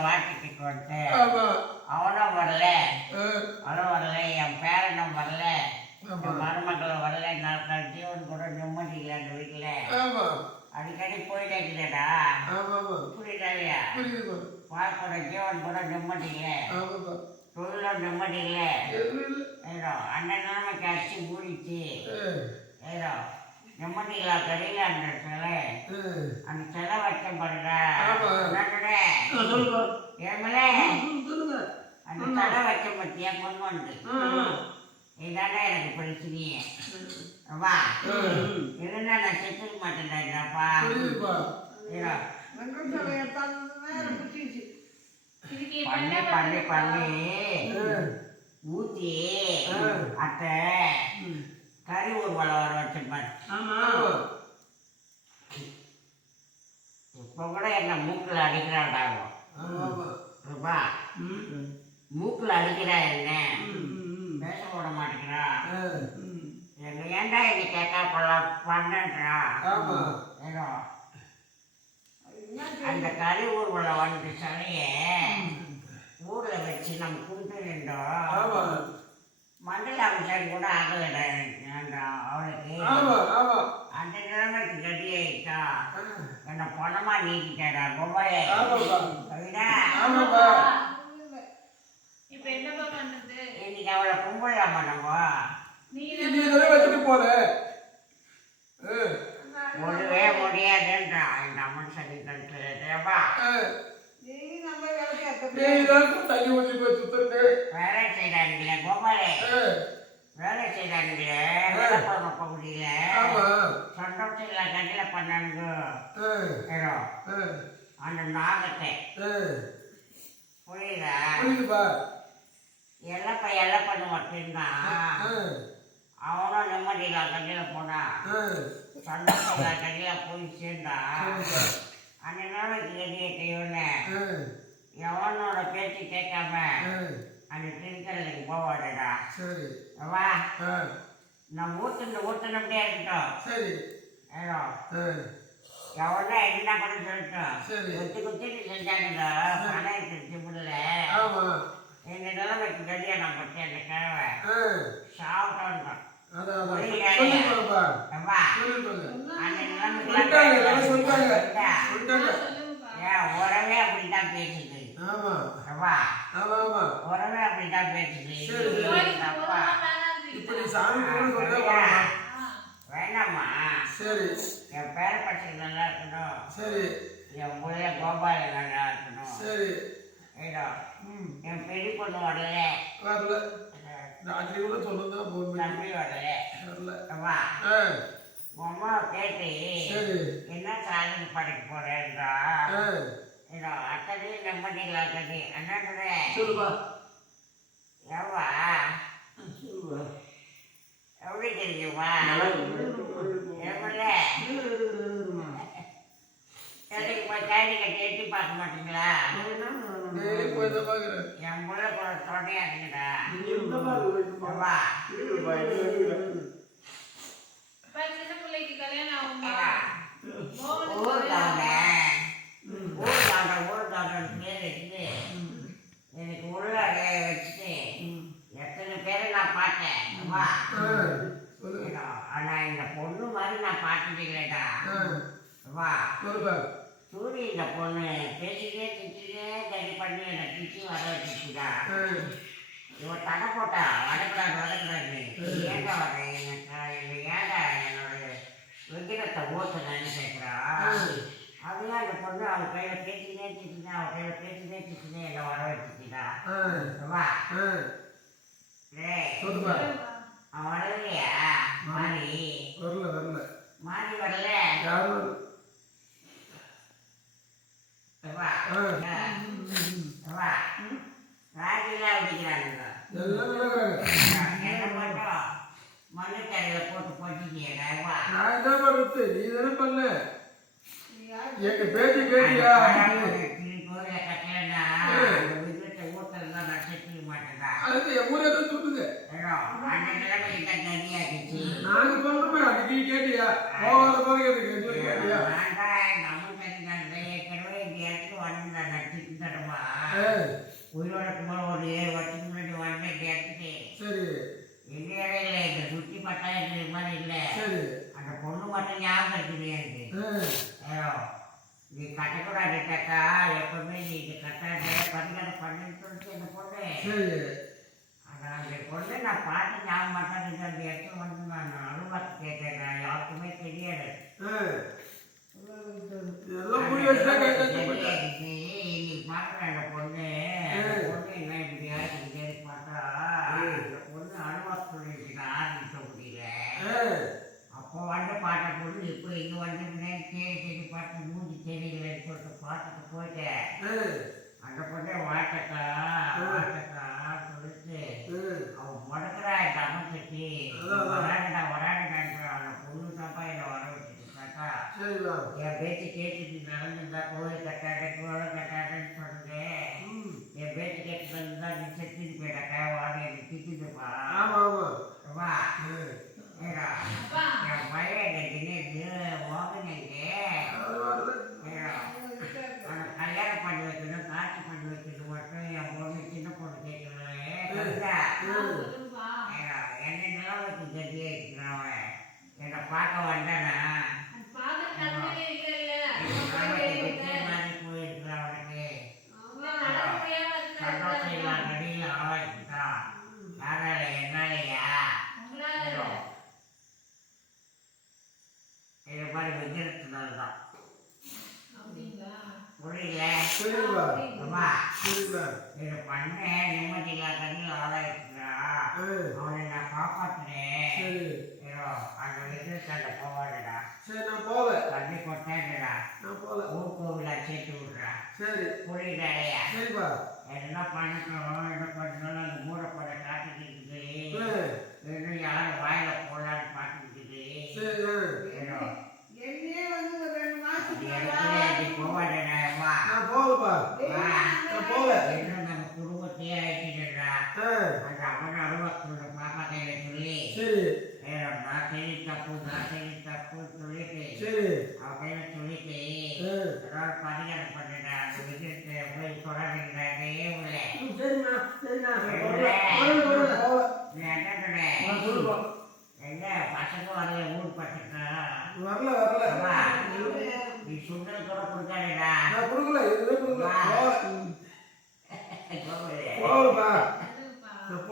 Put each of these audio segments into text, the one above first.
வந்துட்டு ஆமா. அவனும் வரல. அவனும் வரல. என் பேரனும் வரல. மருமக்கள் வரல. நான் ஜீவன் கூட நிம்மதி இல்லை அந்த வீட்டுல அடிக்கடி போயிட்டே ஆமா புரியுதாவியா பார்க்கிற ஜீவன் கூட நிம்மதி இல்லை. தொழிலும் நிம்மதி இல்லை. அண்ணன் நிலைமைக்கு அடிச்சு மூடிச்சு ஏதோ நிம்மதி இல்லா கடையில் அந்த சிலை. அந்த சிலை. என்னடே? சொல்லுப்பா ஏமலே. அந்த சிலை வச்ச பத்தியா கொண்டு வந்து. இதாண்டா எனக்கு பிரச்சனையே. வா. இருந்தா நான் செத்துக்க மாட்டேன்டாப்பா பண்ணி பண்ணி பண்ணி. ஊத்தி. அத்தை கறி ஊர்வலம் வர வச்சிருப்பாரு இப்போ கூட என்ன மூக்கில் ம், ம், மூக்கில் அடிக்கிறா என்ன. பேச விட மாட்டேங்கிறா. என்ன ஏன்டா என்ன கேட்கா கொள்ள பண்ணுன்றா? ஏதோ அந்த கறி ஊர்வலம் வந்து சிலைய ஊர்ல வச்சு நம்ம கும்பிட்டு நின்றோம். மண்டல அபிஷேகம் கூட ஆகலடா எனக்கு. அவளுக்கு? அந்த நிலைமைக்கு ரெடி ஆயிட்டா? என்ன பணமா இப்ப என்னப்பா பண்றது இன்னைக்கு அவளை கும்பிடலாமா நம்ம போற. முடியவே முடியாதுன்றா. இந்த அம்மன் சரி கட்டுறா ஆ. நீ தான் வேலை பண்ண பகுதியில ஆமா. சந்தோஷத்துல கட்டில பண்ணானுங்க. அந்த நாகத்தை. புரியுதா? எல்லப்ப எல்ல பண்ண மட்டும்தான் ஆ, அவனும் நிம்மதியில கட்டில போனா. சந்தோஷத்துல கட்டில போய் சேர்ந்தா. அந்த நாளைக்கு இவனு. ஆ, எவனோட பேச்சு கேட்காம. அந்த திருக்கலுக்கு போவாடா சரி. வா. நான் ஊத்துட்டு ஊத்துனே இருக்கட்டும். சரி. ஏதோ எவனோ என்ன கூட சொல்லட்டும். குத்தி குத்திட்டு செஞ்சானுங்க. பணம் முடியல ஆமா. எங்க நிலைமைக்கு கல்யாணம் பற்றி அந்த கிழவை சாப்பிட்டோம் உறவே அப்படித்தான் பேசுது. வா ஆமா ஆமா உறவே அப்படித்தான் பேசுது. சரி, சரி. கோயிலுக்கு தப்பா? போகலாம் வேணான்றீங்களா? இப்ப நீ சாமி கூட சொல்ல வேணாம்? ஆ. வேணாம்மா சரி. என் பேர பசங்க நல்லா இருக்கணும். சரி. என் பிள்ளை கோபால நல்லா இருக்கணும். சரி. ஏதோ ம். என் பெரிய பொண்ணு வரல. வரல ராத்திரி கூட சொல்லதான் போகுது தம்பி வரல வரல. வா. ஆ. அம்மா கேட்டு சரி. என்ன சாதனை படைக்க போறேன்றா? ஆ. அத்தனை நம்பி அத்தனை என்னன்ற சொல்லுப்பா. எவ்வா? சொல்லுப்பா. எப்படி தெரியுமா? எவ்வளோ? போய் கேடி கட்டி பார்க்க மாட்டீங்களா? டெய்லி போய் தான் பார்க்குறேன். என் பிள்ளை கூட தொடையா இருக்குடா. வா பிள்ளைக்கு கல்யாணம் ஆகுமா மோகனுக்கு ஊர்தாங்க கல்யாணம் ஊர்தாங்க ஊர்தாங்கன்னு பேர் வச்சுட்டு எனக்கு உள்ள வச்சுட்டு எத்தனை பேரை நான் பார்த்தேன் வா ஆ சொல்லுங்க ஏடா, ஆனா இந்த மாதிரி ஆ வா. சொல்லுப்பா சூரி இந்த பொண்ணு பேசிட்டே திட்டிட்டே பண்ணி என்னை திட்டி வர வச்சுச்சுடா. ஆ இவன் தடை போட்டா வரக்கூடாது வரக்கூடாது ஏன்டா வர எனக்கு இல்லை ஏன்டா என்னோட விக்கிரத்தை ஓட்டுறேன்னு கேட்குறா அதுதான் அந்த பொண்ணு அவள் கையில் பேசினே திட்டினே அவள் கையில் பேசினே திட்டினே என்னை வர வச்சுச்சுடா. ஆ வா. டேய். அவன் வரலையா மாறி வரல வரல மாறி வரல யாரும் வரல வா ஆ. வா ராஜிலாம் அடிக்கிறானுங்க எல்லாம் நடக்கிறாங்க என்ன மட்டும் மண்ணு கரையில் போட்டு போட்டுக்கியடா வா நான் என்ன பண்ணுறது நீ தானே பண்ண. எங்க பேச்சு கேட்டியா அது ஊரே தான் தான் தனியாகிடுச்சு நாங்க சொல்றோமே அதுக்கு நீ கேட்டியா? போகாத போக எனக்கு கேட்டியா? உயிரோட ஒரு வருஷத்துக்கு முன்னாடி வந்தேன் கேட்டுட்டு சரி. இடையில இந்த சுற்றி பட்டா இருக்கிற மாதிரி இல்லை. அந்த பொண்ணு மட்டும் ஞாபகம் இருக்குது எனக்கு. நீ கட்டக்கூடாது கட்டா எப்பவுமே நீ இது கட்டாத பரிகாரம் பண்ணுன்னு சொல்லிட்டு அந்த பொண்ணு. அந்த பொண்ணு நான் பார்த்து ஞாபகம் மாட்டேன் அந்த இடத்துல வந்து நான் அனுபவத்தை கேட்டேன் நான் யாருக்குமே தெரியாது ஆ, இதெல்லாம் புரிய வச்சுட்டா கை கஷ்டப்பட்டேன் தெரியாது. நீ பார்க்குற அந்த பொண்ணு அந்த பொண்ணு என்ன இப்படி ஆகிட்டு பார்த்தா அந்த பொண்ணு அனுபவத்துடைய ஆரம்பிக்க முடியல அப்போ வந்து பார்த்த பொண்ணு இப்போ இங்கே வந்து தேடி தேடி பார்த்து மூஞ்சி தெரியலன்னு சொல்லிட்டு பார்த்துட்டு போயிட்டேன் அந்த பொண்ணை வாட்டக்கா வாட்டக்கா சொல்லிட்டு அவன் முடக்கிறா இந்த அதான், அதான். வராடா வராடா அந்த பொண்ணு தாப்பா என்னை வர வச்சுட்டு சரிங்களா என் பேச்சு கேட்டுட்டு நடந்திருந்தா கோவில் கட்டாட கோவில் கட்டாடன்னு சொல்றேன் ம். என் பேச்சு கேட்டு வந்திருந்தா நீ செத்துட்டு போயிடக்கா வாங்க எனக்கு திட்டுதுப்பா. ஆமா ஆமா. கல்யாணம் பண்ணி வைக்கணும் காட்சி பண்ணி வைக்கணும் மட்டும் என் பொண்ணு சின்ன பொண்ணு கேட்கணும் என்ன நிலவுக்கு கட்டியே இருக்கிறான் அவன் என்னை பார்க்க வந்தானா விஜயத்தாண்ட போவாடா சரி நான் போல தண்ணி கொட்டாடா நான் போல ஊர் கோவிலா சேர்த்து விட்றா. சரி. புரியுதாலையா சரிப்பா என்ன பண்ணட்டும் என்ன பண்ணணும் அந்த மூடப்பட காத்துக்கிட்டு ஆ, இருக்குது இன்னும் யாரும் வாயில போடலான்னு பார்த்துக்கிட்டு சரி ஆ. ஏதோ என்னையே வந்து ஒரு ரெண்டு மாசத்துக்கு இடத்துல அப்படி போவாடா வா. நான் போகலப்பா வா. நான் போல இன்னும் நம்ம குடும்பத்தையே ஆயிட்டுடா ஆ, அந்த அவன் அருவாக்குள்ள பாப்பா கையில சொல்லி சரி ஏதோ நான் செய்ய தப்பு நான் செய்ய தப்புன்னு சொல்லிட்டு சரி அவன் கையில சொல்லிட்டு ஆ. ஏதாவது பரிகாரம் பண்ணுடா அந்த விஷயத்தை போய் சொல்லாதீங்கடா இல்லை ம், சரிண்ணா சரிண்ணா நான் போல போல போல போல நீ என்ன சொன்ன? நான் சொல்லுப்பா எங்க பசங்க வரல ஊர் பசங்க வரல வரல. நீ சுண்டல் கூட கொடுக்காதடா. நான் கொடுக்கல எதுவுமே கொடுக்கல. போகலப்பா. நான்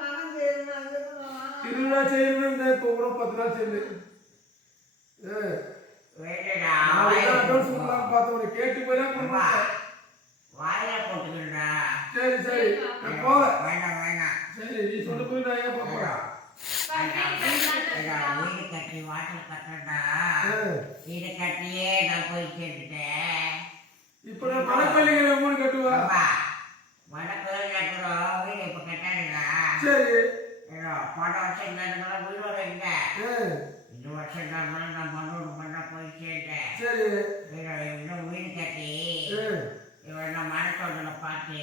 நான் திருவிழா செய்யணும் இந்த இப்போ கூட பத்து நாள் சேர்ந்து நான் உனக்கு கேட்டு போய் தான் வாயில போட்டுக்கணும்டா. சரி சரி. நான் போல வேண்டாம், வேண்டாம். சரி நீ சொல்லு போய் நான் ஏன் ஏடா, வீடு கட்டி வாசல் கட்டணும்டா. வீடு கட்டியே நான் போய் சேர்ந்துட்டேன். இப்போ நான் மணப்பள்ளிங்கிற மூணு கட்டுவா? அம்மா, மணக்கோயில் கட்டுறோம், வீடு இப்ப கட்டாதுடா. சரி. போன வருஷம் வீடோட இந்த நான் மண்ணோடு மண்ணா போய் சேர்ந்தேன். சரி. இவன் இன்னும் வீடு கட்டி. நான் மரத்தோட்டல பார்த்து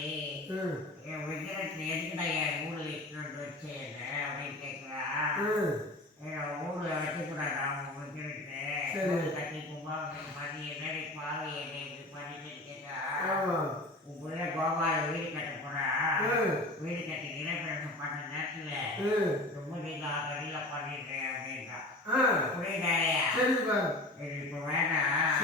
என் விக்கிரத்தை எதுக்குடா என் ஊரில் இட்டு வச்சேன் அப்படின்னு கேட்குறா. என் ஊரில் வச்சுக்கூடாது அவன் விக்கிரத்தை கட்டி கும்பாவுக்கு பண்ணி என்னடி பாவி என்னை இப்படி பண்ணிட்டு ஆமா. உன் பிள்ளை கோபால வீடு கட்ட போறா. வீடு கட்டி இனப்பிரசம் பண்ண நேரத்தில் ரொம்ப நீங்கள் கடையில் பண்ணிட்டேன் அப்படின்றா. புரியுதாயா இப்போ வேணாம்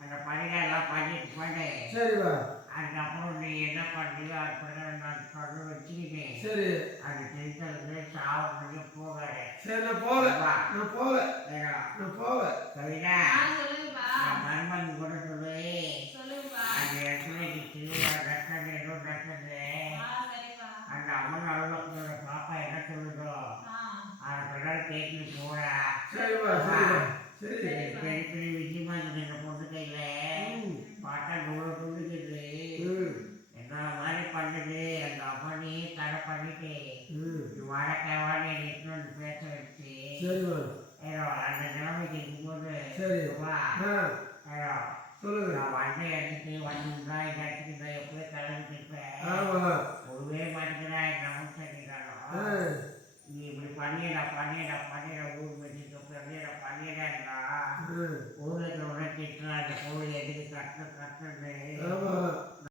அந்த பணிகள்லாம் பண்ணிட்டு போயிட்டு சரிப்பா அதுக்கப்புறம் நீ என்ன பண்ணுறியோ அது பண்ண நான் சொல்ல வச்சுக்கிட்டேன் சரி. அது திருத்தலுக்கு சாவத்துக்கு போகாது. சரி நான் போல நான் ஏன்னா நான் கவிதா சொல்லுங்கப்பா. நான் மருமகன் கூட சொல்லி அந்த இடத்துல ஏதோ அந்த அம்மன் அலுவலகத்தோட பாப்பா என்ன சொல்லுதோ? அதை கேட்டு போடா. சரிப்பா சரிப்பா. சரி பெரிய பெரிய விஷயமா இருக்குது இந்த பொண்ணு பார்த்தா நூறு என்ன மாதிரி பண்ணுது அம்மனி பண்ணிட்டு பேச வச்சு அந்த நிலைமைக்கு இருக்கும்போது சொல்லுங்க இந்த இடத்துக்கு நான் இருப்பேன் ஒருவே மாட்டேங்கிறா நீ இப்படி பண்ணிடா பண்ணிடா பண்ணிடா ஊர் ஊருக்கு உனக்கு திட்டினாரு கோவில் எடுத்து கஷ்ட கஷ்டம்